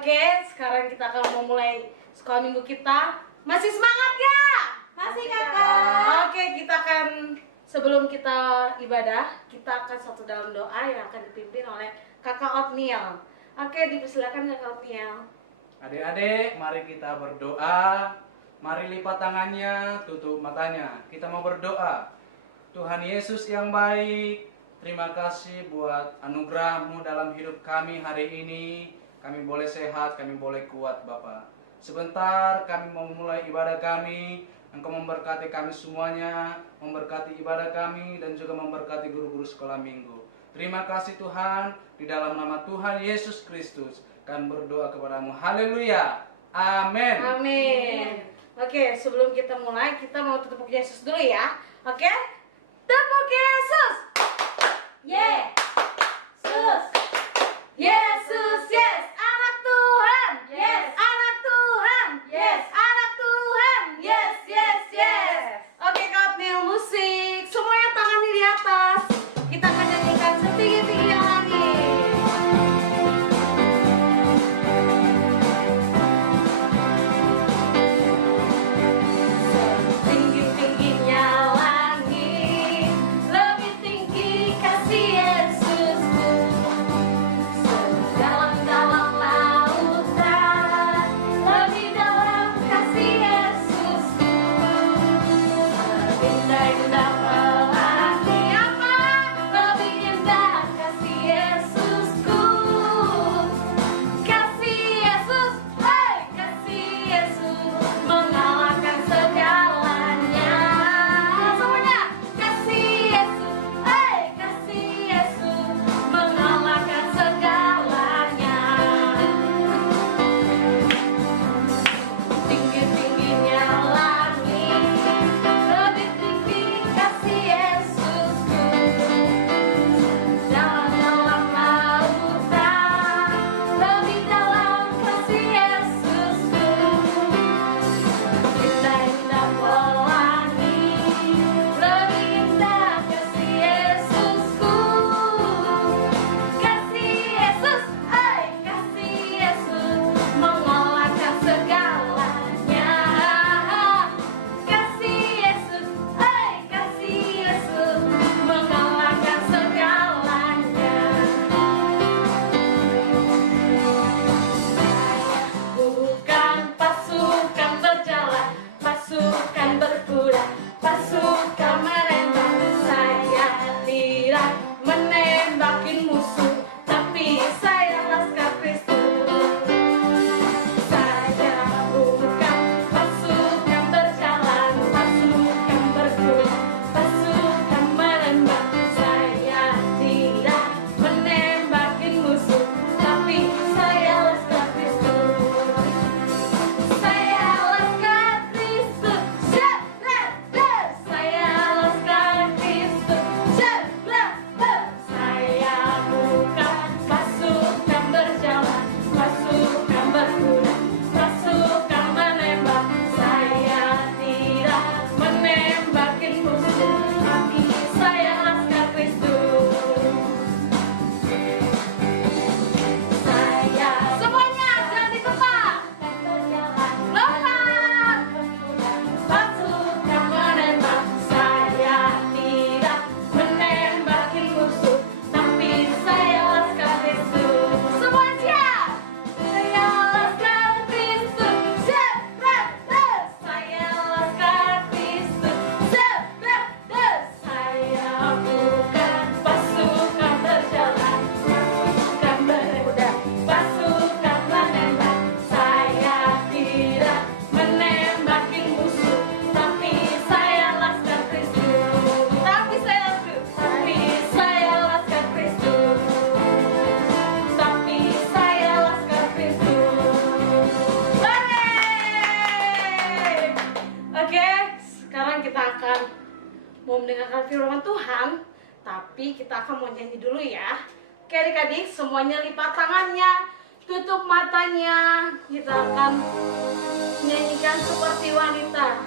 Oke, sekarang kita akan memulai sekolah minggu kita. Masih semangat ya? Masih kakak. Oke, kita akan sebelum kita ibadah, kita akan satu dalam doa yang akan dipimpin oleh Kakak Otniel. Oke, dipersilakan Kakak Otniel. Adik-adik, mari kita berdoa. Mari lipat tangannya, tutup matanya. Kita mau berdoa. Tuhan Yesus yang baik, terima kasih buat anugerah-Mu dalam hidup kami hari ini. Kami boleh sehat, kami boleh kuat Bapa. Sebentar kami mau memulai ibadah kami. Engkau memberkati kami semuanya, memberkati ibadah kami dan juga memberkati guru-guru sekolah minggu. Terima kasih Tuhan, di dalam nama Tuhan Yesus Kristus kami berdoa kepadamu. Haleluya. Amin. Amin. Oke, sebelum kita mulai, kita mau tepuk Yesus dulu ya. Oke? Tepuk Yesus. Yesus. Yesus, yes. Anak Tuhan. Yes. Anak Tuhan. Yes. Anak Tuhan. Yes, yes, yes. Oke, Kak Otniel, musik. Semuanya tangannya di atas. Kita akan nyanyikan setinggi-tinggi langit. Setinggi-tingginya langit, lebih tinggi kasih Yesusku. Sedalam-dalam lautan, lebih dalam kasih Yesusku. Indah-indah pelangi apa? Lebih indah kasih Yesusku. Kasih Yesus, hey, kasih Yesus mengalahkan segalanya. Semuanya, kasih Yesus, hey, kasih Yesus mengalahkan segalanya. Tinggi-tingginya langit, lebih tinggi kasih Yesusku. Dalam-dalam lautan, lebih dalam kasih Yesusku. Indah-indah pelangi, lebih indah kasih Yesusku. Kasih Yesus, hey, kasih Yesus mengalahkan segalanya. Kasih Yesus, hey, kasih Yesus mengalahkan segalanya. Bukan pasukan berjalan, pasukan berkuda, pasukan menembak. Saya tidak menembakin musuh, tapi saya laskar Kristus. Saya bukan pasukan berjalan, pasukan berkuda, pasukan menembak. Saya tidak menembakin musuh, tapi saya laskar Kristus. Saya laskar Kristus, Shepherd. Saya laskar Kristus, Shepherd. Saya bukan pasukan berjalan, pasukan berkuda, pasukan menembak. Saya tidak menembakin musuh, tapi saya laskar Kristus. Saya semuanya jangan di tempat. Lompat. Pasukan menembak. Saya tidak menembakin musuh, tapi saya laskar Kristus. Semua siap. Saya laskar Kristus, Shepherd. Saya laskar Kristus, Shepherd. Saya bukan pasukan berjalan, pasukan berkuda, pasukan menembak. Saya tidak menembakin musuh, tapi saya laskar Kristus. Tapi saya laskar Kristus. Tapi saya laskar Kristus. Hooray! Oke, sekarang kita akan mau mendengarkan firman Tuhan, tapi kita akan mau nyanyi dulu ya. Oke adik-adik, semuanya lipat tangannya, tutup matanya. Kita akan menyanyikan seperti wanita.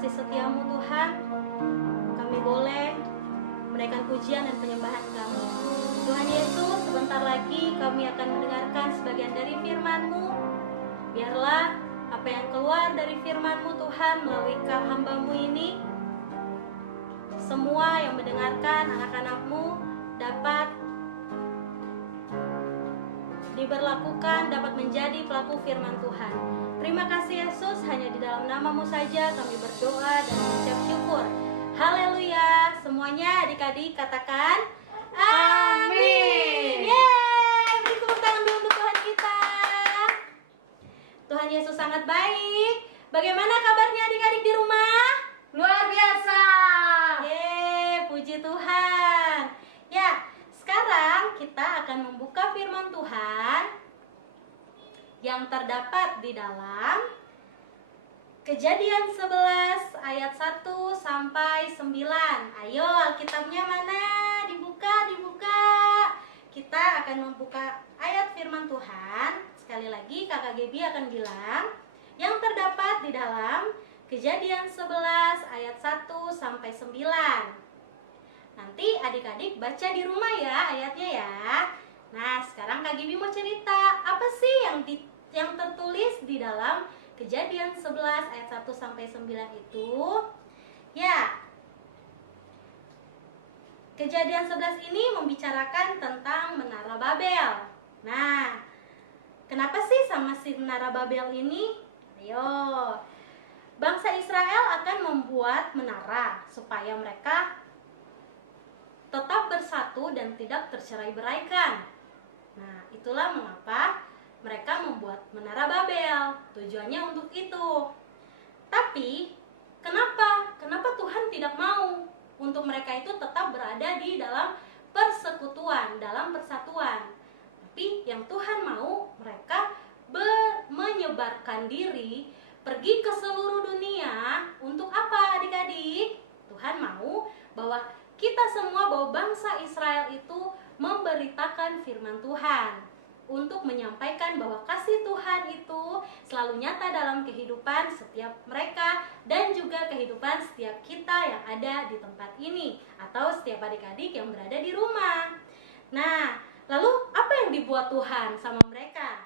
kasih setiamu Tuhan, kami boleh menaikkan pujian dan penyembahan kami. Tuhan Yesus, sebentar lagi kami akan mendengarkan sebagian dari firman-Mu. Biarlah apa yang keluar dari firman-Mu Tuhan melalui hamba-Mu ini, semua yang mendengarkan, anak-anak-Mu dapat diberlakukan, dapat menjadi pelaku firman Tuhan. Terima kasih Yesus, hanya di dalam nama-Mu saja kami berdoa dan mengucap syukur. Haleluya. Semuanya adik-adik katakan amin. Yeay, beri tepuk tangan dulu untuk Tuhan kita. Tuhan Yesus sangat baik. Bagaimana kabarnya adik-adik di rumah? Luar biasa. Yeay, puji Tuhan. Ya, sekarang kita akan membuka firman Tuhan yang terdapat di dalam Kejadian 11 ayat 1 sampai 9. Ayo, Alkitabnya mana? Dibuka. Kita akan membuka ayat firman Tuhan. Sekali lagi Kakak Gebi akan bilang yang terdapat di dalam Kejadian 11 ayat 1 sampai 9. Nanti adik-adik baca di rumah ya ayatnya ya. Nah, sekarang Kak Gibi mau cerita apa sih yang tertulis di dalam Kejadian 11 ayat 1 sampai 9 itu? Ya. Kejadian 11 ini membicarakan tentang Menara Babel. Nah, kenapa sih sama si Menara Babel ini? Ayo. Bangsa Israel akan membuat menara supaya mereka tetap bersatu dan tidak tercerai-beraikan. Nah, itulah mengapa mereka membuat Menara Babel. Tujuannya untuk itu. Tapi, kenapa Tuhan tidak mau untuk mereka itu tetap berada di dalam persekutuan, dalam persatuan? Tapi yang Tuhan mau mereka menyebarkan diri, pergi ke seluruh dunia. Untuk apa adik-adik? Tuhan mau bahwa kita semua, bahwa bangsa Israel itu memberitakan firman Tuhan, untuk menyampaikan bahwa kasih Tuhan itu selalu nyata dalam kehidupan setiap mereka dan juga kehidupan setiap kita yang ada di tempat ini atau setiap adik-adik yang berada di rumah. Nah, lalu apa yang dibuat Tuhan sama mereka?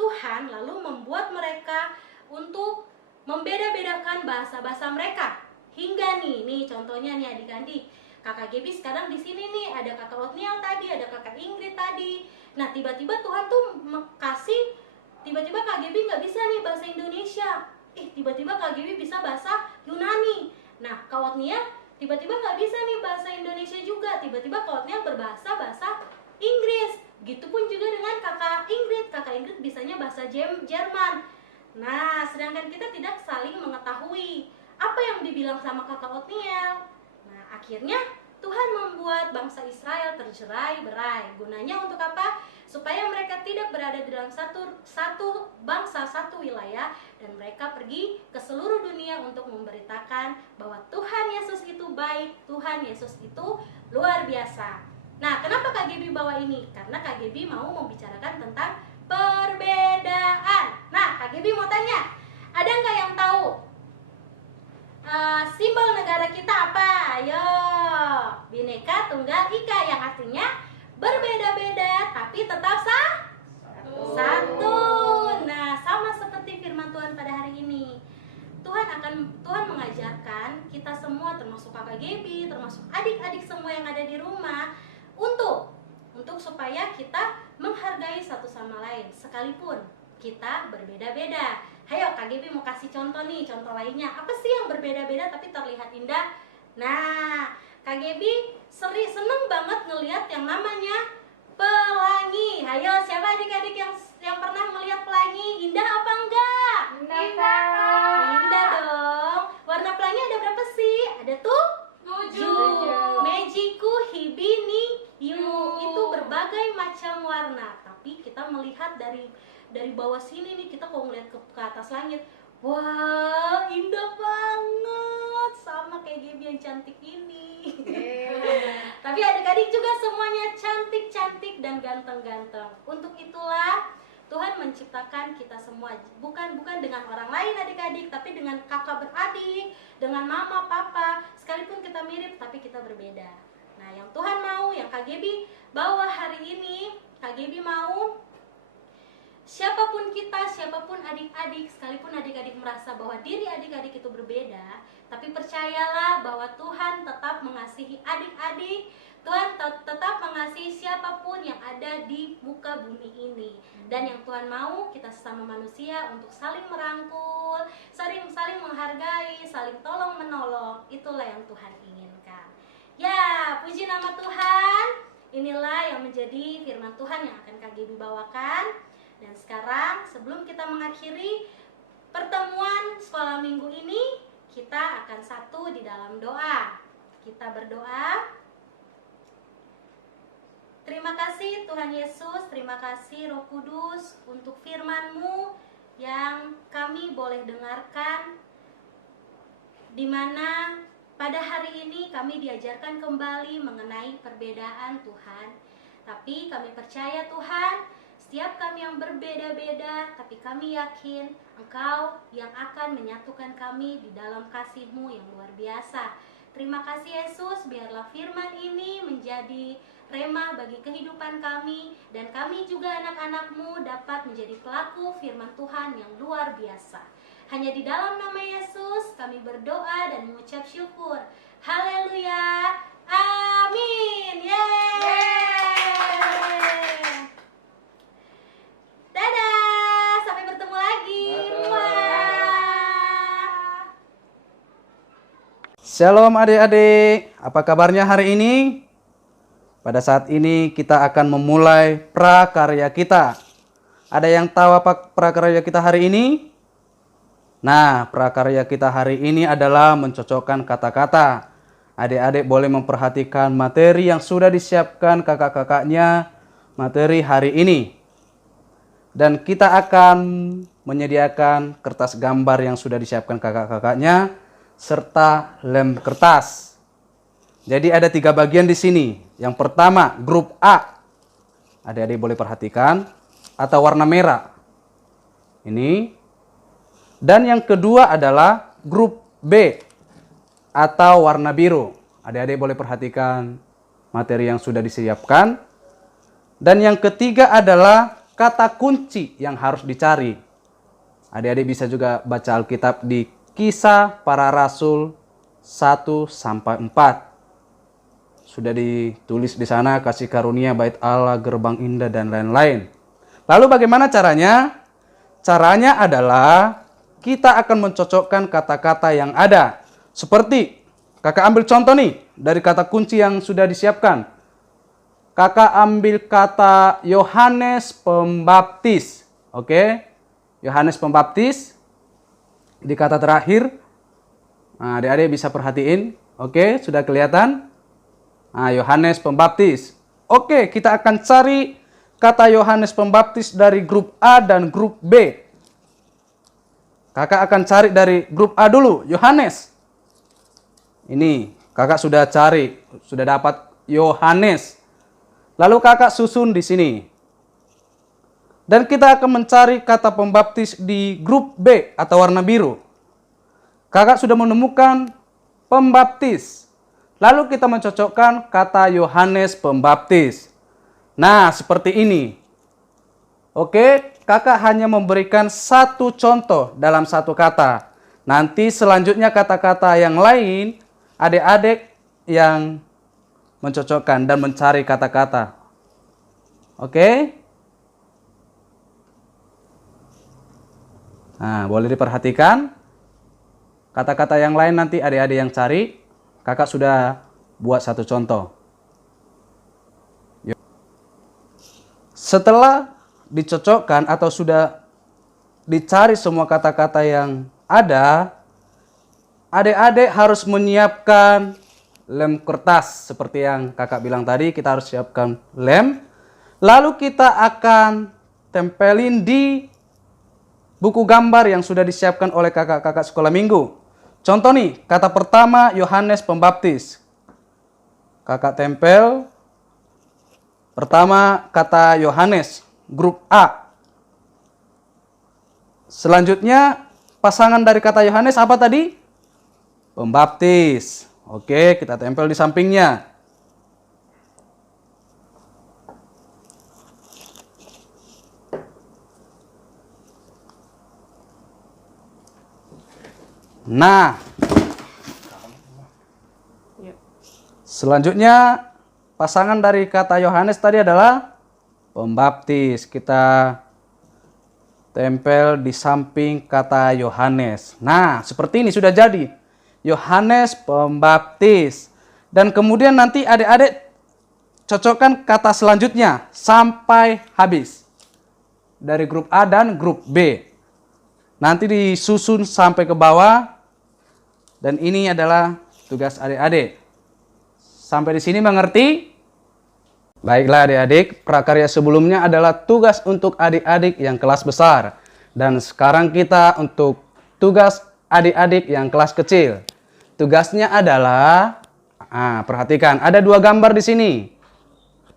Tuhan lalu membuat mereka untuk membeda-bedakan bahasa-bahasa mereka. Hingga nih contohnya nih adik-adik. Kakak Gebi sekarang di sini nih, ada Kakak Otniel tadi, ada Kakak Ingrid tadi. Nah, tiba-tiba Tuhan tuh kasih, tiba-tiba Kak Gebi nggak bisa nih bahasa Indonesia. Tiba-tiba Kak Gebi bisa bahasa Yunani. Nah, Kak Otniel tiba-tiba nggak bisa nih bahasa Indonesia juga. Tiba-tiba Kak Otniel bahasa Inggris. Gitupun juga dengan Kakak Ingrid. Kakak Ingrid bisanya bahasa Jerman. Nah, sedangkan kita tidak saling mengetahui apa yang dibilang sama Kakak Otniel. Nah, akhirnya Tuhan membuat bangsa Israel tercerai-berai. Gunanya untuk apa? Supaya mereka tidak berada di dalam satu bangsa, satu wilayah, dan mereka pergi ke seluruh dunia untuk memberitakan bahwa Tuhan Yesus itu baik, Tuhan Yesus itu luar biasa. Nah, kenapa Kak Gebi bawa ini? Karena Kak Gebi mau membicarakan tentang perbedaan. Nah, Kak Gebi mau tanya, ada nggak yang tahu simbol negara kita apa? Ayo, Bhinneka Tunggal Ika, yang artinya berbeda-beda tapi tetap satu. Nah, sama seperti firman Tuhan pada hari ini. Tuhan mengajarkan kita semua, termasuk Kakak Gebi, termasuk adik-adik semua yang ada di rumah, untuk supaya kita menghargai satu sama lain sekalipun kita berbeda-beda. Ayo Kak Gebi mau kasih contoh nih, contoh lainnya. Apa sih yang berbeda-beda tapi terlihat indah? Nah, Kak Gebi seneng banget ngelihat yang namanya pelangi. Ayo, siapa adik-adik yang pernah melihat pelangi? Indah apa enggak? Indah. Indah dong. Warna pelangi ada berapa sih? Ada tuh 7. Mejiku hibini yu. Itu berbagai macam warna. Tapi kita melihat dari bawah sini nih, kita kalau ngeliat ke atas langit, wah, indah banget, sama kayak Gebi yang cantik ini. Tapi adik-adik juga semuanya cantik-cantik dan ganteng-ganteng. Untuk itulah Tuhan menciptakan kita semua bukan dengan orang lain adik-adik, tapi dengan kakak beradik, dengan mama, papa. Sekalipun kita mirip, tapi kita berbeda. Nah, yang Tuhan mau, yang Kak Gebi bawa hari ini, Kak Gebi mau siapapun kita, siapapun adik-adik, sekalipun adik-adik merasa bahwa diri adik-adik itu berbeda, tapi percayalah bahwa Tuhan tetap mengasihi adik-adik. Tuhan tetap mengasihi siapapun yang ada di muka bumi ini. Dan yang Tuhan mau, kita sesama manusia untuk saling merangkul, saling menghargai, saling tolong menolong. Itulah yang Tuhan inginkan. Ya, puji nama Tuhan. Inilah yang menjadi firman Tuhan yang akan Kak Gebi bawakan. Dan sekarang sebelum kita mengakhiri pertemuan sekolah minggu ini, kita akan satu di dalam doa. Kita berdoa. Terima kasih Tuhan Yesus, terima kasih Roh Kudus untuk firman-Mu yang kami boleh dengarkan, di mana pada hari ini kami diajarkan kembali mengenai perbedaan Tuhan. Tapi kami percaya Tuhan, setiap kami yang berbeda-beda, tapi kami yakin Engkau yang akan menyatukan kami di dalam kasih-Mu yang luar biasa. Terima kasih Yesus, biarlah firman ini menjadi rema bagi kehidupan kami, dan kami juga anak-anak-Mu dapat menjadi pelaku firman Tuhan yang luar biasa. Hanya di dalam nama Yesus kami berdoa dan mengucap syukur. Haleluya. Amin. Yeay. Dadah, sampai bertemu lagi. Wah. Shalom adik-adik, apa kabarnya hari ini? Pada saat ini kita akan memulai prakarya kita. Ada yang tahu apa prakarya kita hari ini? Nah, prakarya kita hari ini adalah mencocokkan kata-kata. Adik-adik boleh memperhatikan materi yang sudah disiapkan kakak-kakaknya materi hari ini. Dan kita akan menyediakan kertas gambar yang sudah disiapkan kakak-kakaknya serta lem kertas. Jadi ada 3 bagian di sini. Yang pertama, grup A. Adik-adik boleh perhatikan, atau warna merah. Ini. Dan yang kedua adalah grup B, atau warna biru. Adik-adik boleh perhatikan materi yang sudah disiapkan. Dan yang ketiga adalah kata kunci yang harus dicari. Adik-adik bisa juga baca Alkitab di Kisah Para Rasul 1-4. Sudah ditulis di sana kasih karunia, bait Allah, gerbang indah, dan lain-lain. Lalu bagaimana caranya? Caranya adalah kita akan mencocokkan kata-kata yang ada. Seperti, kakak ambil contoh nih dari kata kunci yang sudah disiapkan. Kakak ambil kata Yohanes Pembaptis. Oke? Yohanes Pembaptis. Di kata terakhir. Nah, adik-adik bisa perhatiin. Oke, sudah kelihatan? Nah, Yohanes Pembaptis. Oke, kita akan cari kata Yohanes Pembaptis dari grup A dan grup B. Kakak akan cari dari grup A dulu, Yohanes. Ini, kakak sudah cari, sudah dapat Yohanes. Lalu kakak susun di sini. Dan kita akan mencari kata pembaptis di grup B atau warna biru. Kakak sudah menemukan pembaptis. Lalu kita mencocokkan kata Yohanes Pembaptis. Nah, seperti ini. Oke, kakak hanya memberikan 1 contoh dalam 1 kata. Nanti selanjutnya kata-kata yang lain, adik-adik yang mencocokkan dan mencari kata-kata. Oke? Nah, boleh diperhatikan. Kata-kata yang lain nanti adik-adik yang cari. Kakak sudah buat 1 contoh. Setelah dicocokkan atau sudah dicari semua kata-kata yang ada, adik-adik harus menyiapkan lem kertas. Seperti yang kakak bilang tadi, kita harus siapkan lem. Lalu kita akan tempelin di buku gambar yang sudah disiapkan oleh kakak-kakak sekolah minggu. Contoh nih, kata pertama Yohanes Pembaptis. Kakak tempel. Pertama kata Yohanes, grup A. Selanjutnya, pasangan dari kata Yohanes apa tadi? Pembaptis. Oke, kita tempel di sampingnya. Nah, selanjutnya pasangan dari kata Yohanes tadi adalah pembaptis. Kita tempel di samping kata Yohanes. Nah, seperti ini sudah jadi. Yohanes Pembaptis. Dan kemudian nanti adik-adik cocokkan kata selanjutnya sampai habis. Dari grup A dan grup B. Nanti disusun sampai ke bawah. Dan ini adalah tugas adik-adik. Sampai di sini mengerti? Baiklah adik-adik, prakarya sebelumnya adalah tugas untuk adik-adik yang kelas besar. Dan sekarang kita untuk tugas adik-adik yang kelas kecil. Tugasnya adalah, perhatikan, ada 2 gambar di sini.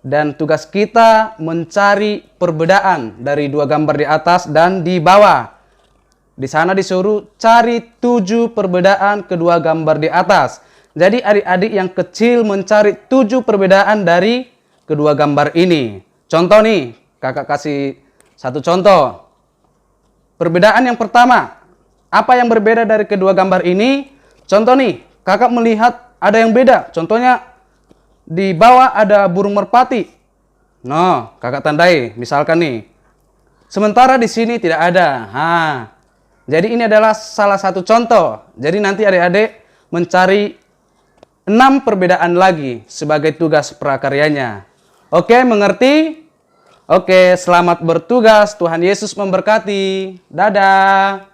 Dan tugas kita mencari perbedaan dari 2 gambar di atas dan di bawah. Di sana disuruh cari 7 perbedaan kedua gambar di atas. Jadi adik-adik yang kecil mencari 7 perbedaan dari kedua gambar ini. Contoh nih, kakak kasih satu contoh. Perbedaan yang pertama, apa yang berbeda dari kedua gambar ini? Contoh nih, kakak melihat ada yang beda. Contohnya, di bawah ada burung merpati. No, kakak tandai, misalkan nih. Sementara di sini tidak ada. Jadi ini adalah salah satu contoh. Jadi nanti adik-adik mencari 6 perbedaan lagi sebagai tugas prakaryanya. Oke, mengerti? Oke, selamat bertugas. Tuhan Yesus memberkati. Dadah.